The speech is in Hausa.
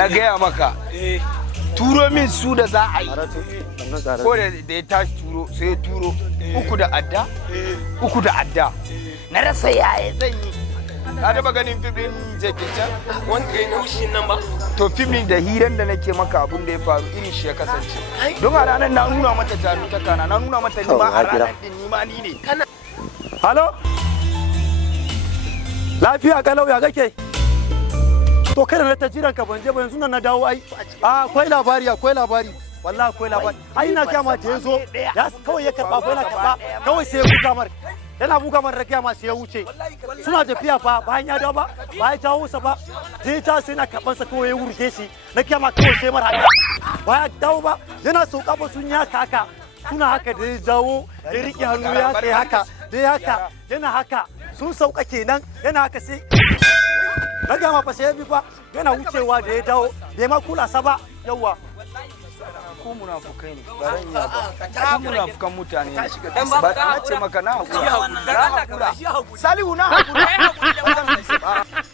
na gaya maka turo min su da za a yi ko da ya tashi turo sai ya turo uku da adda na rasa yaya zan yi ka taba ganin fim din Jackie Chan wanda ya naushi nan ba to fim din da hiran da nake maka abun da ya faru irin shi ya kasance don a ranar na nuna mata jarumtaka na nuna mata ni ma a ranar din ni ma ni ne halo lafiya kalau ya kake to kada na ta jiran ka ban je ba yanzu nan na dawo ai akwai labari wallahi akwai labari ai na kama da yazo ya kawai ya karba ko na karba kawai sai ya buga mar yana buga mar rakiya ma sai ya wuce suna tafiya fa bayan ya dawo ba ya jawo sa ba je ta sai na karban sa kawai ya wurge shi na kiyama kawai sai mar haka baya dawo ba yana sauka ba sun ya haka suna haka da ya jawo ya rike hannu ya kai haka dai haka yana haka sun sauka kenan yana haka sai na gama fa sai ya bi fa yana wucewa da ya dawo bai ma kula sa ba yawa ko munafukai ne baran ya ba ko munafukan mutane ba ta ce maka na hakura Salihu na hakura